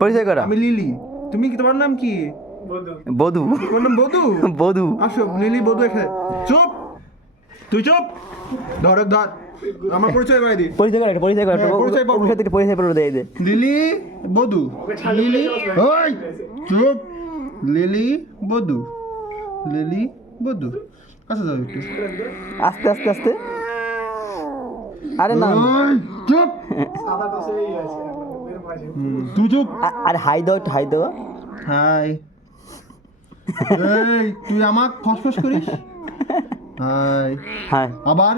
পরিচয় করা। আমি লিলি। তুমি কি, তোমার নাম কি? বধু। তোমার নাম বধু? বধু। আসো লিলি বধু এখানে। চুপ, তুই চুপ। ধর আমার পরিচয় বাই দি। পরিচয় করা, পরিচয় করা। হ্যাঁ, পরিচয় পাবো। ওর সাথে পরিচয় করে দেয় দে। লিলি বধু। লিলি, ওই চুপ। লিলি বধু, লিলি বধু। আচ্ছা যাও একটু। আস্তে আস্তে আস্তে। আরে না, ওই চুপ। তুই চুপ। আরে হাই দাও, একটু হাই দাও। হাই। এই তুই আমাক ফসফস করিস? হাই। হাই। আবার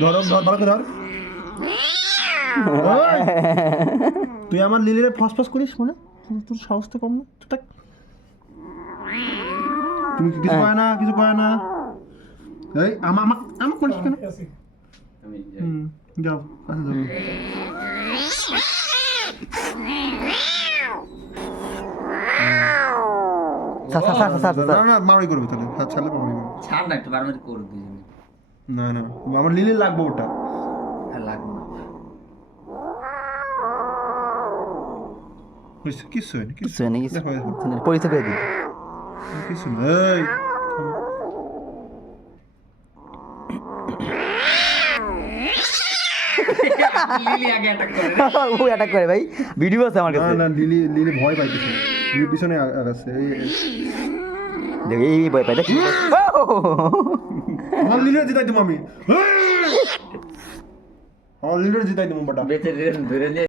ধর ভালো করে ধর। ওই, তুই আমার লিলিরে ফসফস করিস মানে? তোর সাহস তো কম না। চুপ থাক। তুমি কিছু কয় না, কিছু কয় না। এই আমাক করিস কেন? যাও কাছে যাও। না না মারাই করবে তাহলে, হাত ছাড়লে মারাই করবে। ছাড় না, একটু বারবার করো দুজনে। না না আমার লিলি লাগবে ওটা। আর লাগবে না। কিছু হয়নি, কিছু হয়নি, কিছু দেখো, দেখো। হয়নি। পরিচয় করে দিই। কিছু নেই। লিলি আগে অ্যাটাক করে। ও অ্যাটাক করে ভাই, ভিডিও আছে আমার না কাছে। না লিলি লিলি ভয় পাইতেছে। লিলি পিছনে আগাচ্ছে। দেখ এই ভয় পাই দেখ। আমার লিলিরে জিতাই দেবো আমি। আমার লিলিরে জিতাই দেবো বাটা। বেঁচে ধরে নিয়ে